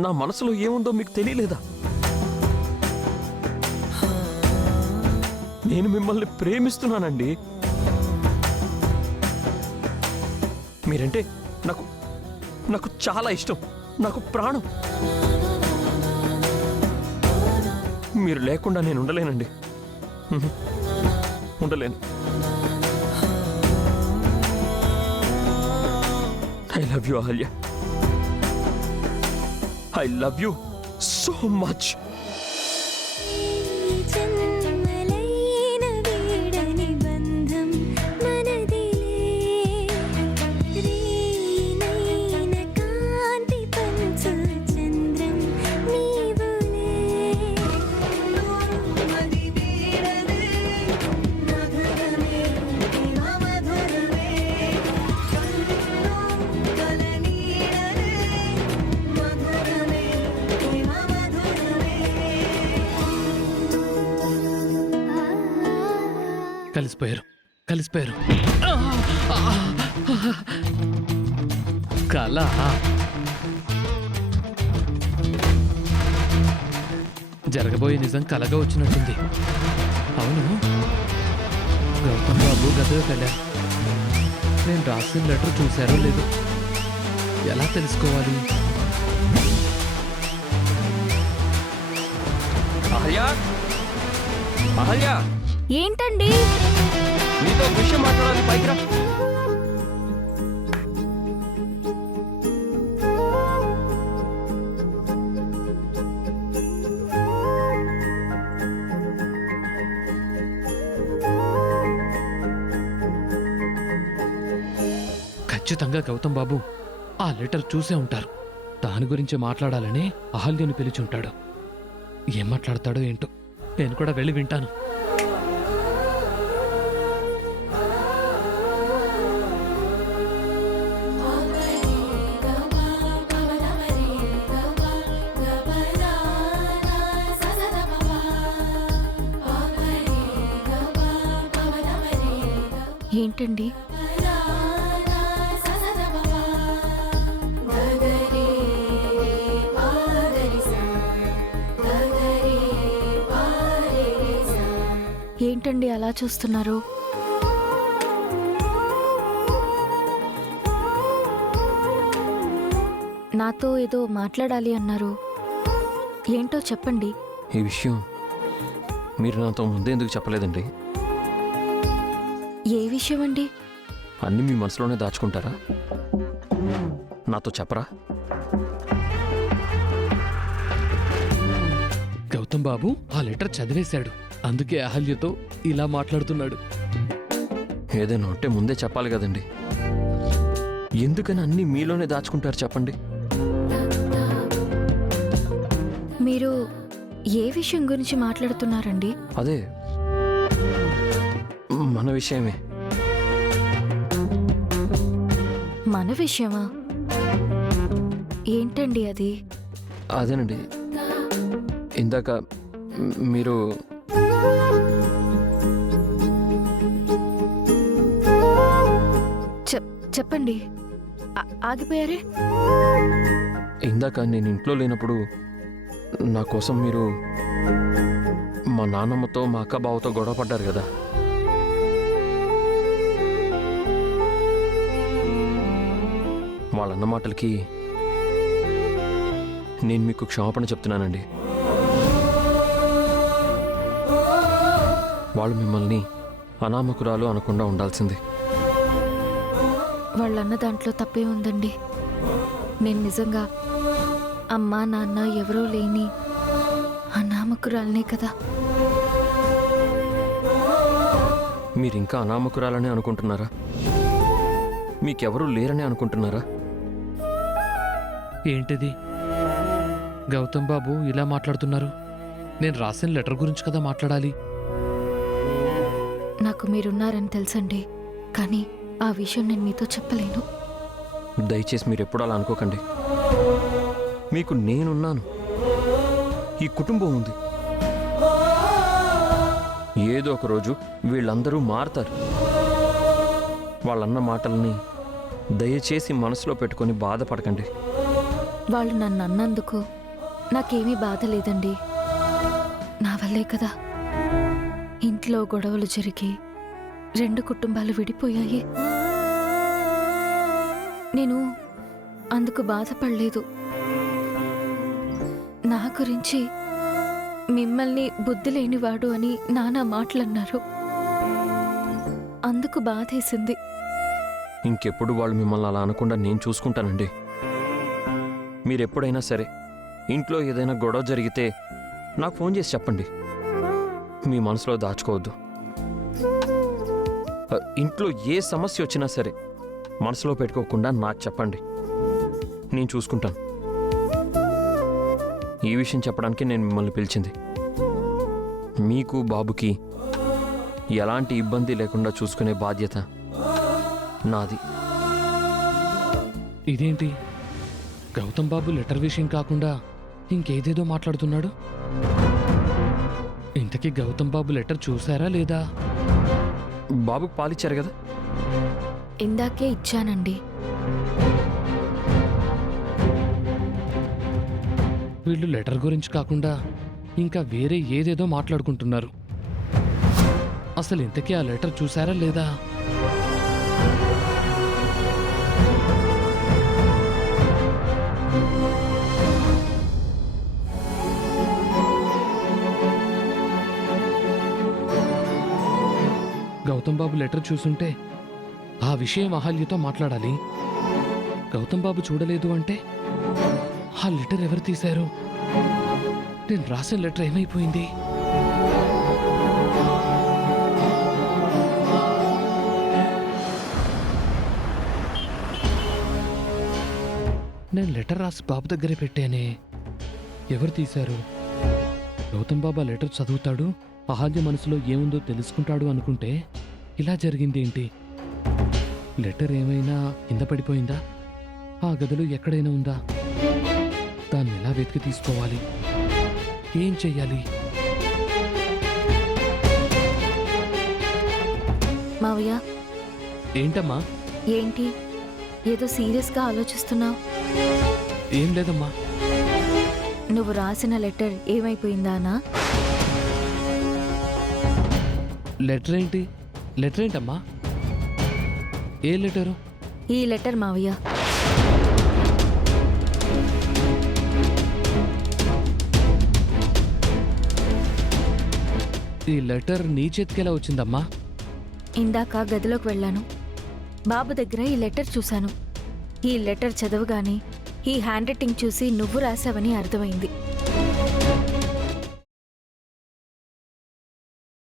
నా మనసులో ఏముందో మీకు తెలియలేదా? నేను మిమ్మల్ని ప్రేమిస్తున్నానండి. మీరంటే నాకు నాకు చాలా ఇష్టం, నాకు ప్రాణం. మీరు లేకుండా నేను ఉండలేనండి, ఉండలేను. I love you Ahalya. I love you so much. కలిసిపోయారు. కళ జరగబోయే నిజం కలగా వచ్చినట్టుంది. అవును, గౌతమ్ బాబు గదిలోకి వెళ్ళారు. నేను రాసిన లెటర్ చూశారో లేదు, ఎలా తెలుసుకోవాలి? అహల్య, అహల్య, ఏంటండి? నీతో విషయం మాట్లాడాలి, పైకి రా. ఖచ్చితంగా గౌతమ్ బాబు ఆ లెటర్ చూసే ఉంటారు. దాని గురించి మాట్లాడాలని అహల్యని పిలిచి ఉంటాడు. ఏం మాట్లాడతాడో ఏంటో, నేను కూడా వెళ్ళి వింటాను. ఏంటండి? ఏంటండి అలా చూస్తున్నారు? నాతో ఏదో మాట్లాడాలి అన్నారు, ఏంటో చెప్పండి. ఈ విషయం మీరు నాతో ముందే ఎందుకు చెప్పలేదండి? ఏ విషయం అండి? అన్నీ మీ మనసులోనే దాచుకుంటారా? నాతో చెప్పరా? గౌతమ్ బాబు ఆ లెటర్ చదివేశాడు, అందుకే అహల్యతో ఇలా మాట్లాడుతున్నాడు. ఏదైనా ఉంటే ముందే చెప్పాలి కదండి. ఎందుకని అన్నీ మీలోనే దాచుకుంటారు చెప్పండి? మీరు ఏ విషయం గురించి మాట్లాడుతున్నారండి? అదే మన విషయమే. మన విషయమా? ఏంటండి అది? అదేనండి, ఇందాక మీరు చెప్పండి. ఆగిపోయారే? ఇందాక నేను ఇంట్లో లేనప్పుడు నా కోసం మీరు మా నాన్నమ్మతో మా అక్క బావతో గొడవ పడ్డారు కదా. వాళ్ళన్న మాటలకి నేను మీకు క్షమాపణ చెప్తున్నానండి. వాళ్ళు మిమ్మల్ని అనామకురాలు అనకుండా ఉండాల్సింది. వాళ్ళన్న దాంట్లో తప్పే ఉందండి. నేను నిజంగా అమ్మా నాన్న ఎవరో లేని అనామకురాలనే కదా. మీరింకా అనామకురాలని అనుకుంటున్నారా? మీకెవరూ లేరని అనుకుంటున్నారా? ఏంటిది? గౌతమ్ బాబు ఇలా మాట్లాడుతున్నారు. నేను రాసిన లెటర్ గురించి కదా మాట్లాడాలి. నాకు మీరున్నారని తెలుసండి, కానీ ఆ విషయం నేను మీతో చెప్పలేను. దయచేసి మీరు ఎప్పుడు అలా అనుకోకండి. మీకు నేనున్నాను, ఈ కుటుంబం ఉంది. ఏదో ఒక రోజు వీళ్ళందరూ మారతారు. వాళ్ళన్న మాటల్ని దయచేసి మనసులో పెట్టుకొని బాధపడకండి. వాళ్ళు నన్ను అన్నందుకు నాకేమీ బాధ లేదండి. నా వల్లే కదా ఇంట్లో గొడవలు జరిగి 2 కుటుంబాలు విడిపోయాయి. నేను అందుకు బాధపడలేదు. నా గురించి మిమ్మల్ని బుద్ధి లేనివాడు అని నానా మాటలన్నారు. అందుకు బాధేసింది. ఇంకెప్పుడు వాళ్ళు మిమ్మల్ని అలా అనకుండా నేను చూసుకుంటానండి. మీరెప్పుడైనా సరే ఇంట్లో ఏదైనా గొడవ జరిగితే నాకు ఫోన్ చేసి చెప్పండి. మీ మనసులో దాచుకోవద్దు. ఇంట్లో ఏ సమస్య వచ్చినా సరే మనసులో పెట్టుకోకుండా నాకు చెప్పండి. నేను చూసుకుంటాను. ఈ విషయం చెప్పడానికి నేను మిమ్మల్ని పిలిచింది. మీకు బాబుకి ఎలాంటి ఇబ్బంది లేకుండా చూసుకునే బాధ్యత నాది. ఇదేంటి, గౌతమ్ బాబు లెటర్ విషయం కాకుండా ఇంకేదేదో మాట్లాడుతున్నాడు? ఇంతకీ గౌతమ్ బాబు లెటర్ చూసారా లేదా? బాబుకి పాలిచ్చారు కదా? ఇందాకే ఇచ్చానండి. వీళ్ళు లెటర్ గురించి కాకుండా ఇంకా వేరే ఏదేదో మాట్లాడుకుంటున్నారు. అసలు ఇంతకీ ఆ లెటర్ చూసారా లేదా? గౌతమ్ బాబు లెటర్ చూసుంటే ఆ విషయం అహల్యతో మాట్లాడాలి. గౌతమ్ బాబు చూడలేదు అంటే ఆ లెటర్ ఎవరు తీశారు? నేను రాసిన లెటర్ ఏమైపోయింది? నేను లెటర్ రాసి బాబు దగ్గరే పెట్టానే. ఎవరు తీశారు? గౌతమ్ బాబు ఆ లెటర్ చదువుతాడు, అహల్య మనసులో ఏముందో తెలుసుకుంటాడు అనుకుంటే ఇలా జరిగింది ఏంటి? లెటర్ ఏమైనా కింద పడిపోయిందా? ఆ గదిలో ఎక్కడైనా ఉందా? దాన్ని ఎలా వెతికి తీసుకోవాలి? ఏం చెయ్యాలి? మావయ్య, ఏంటమ్మా? ఏంటి ఏదో సీరియస్గా ఆలోచిస్తున్నావు? ఏం లేదమ్మా. నువ్వు రాసిన లెటర్ ఏమైపోయిందానా? లెటర్ ఏంటి? లెటర్ ఏంటమ్మా? ఏ లెటరు? ఈ లెటర్ మావయ్య. ఈ లెటర్ నీ చేతికెలా వచ్చిందమ్మా? ఇందాక గదిలోకి వెళ్ళాను. బాబు దగ్గర ఈ లెటర్ చూశాను. ఈ లెటర్ చదవగానే ఈ హ్యాండ్ రైటింగ్ చూసి నువ్వు రాసావని అర్థమైంది.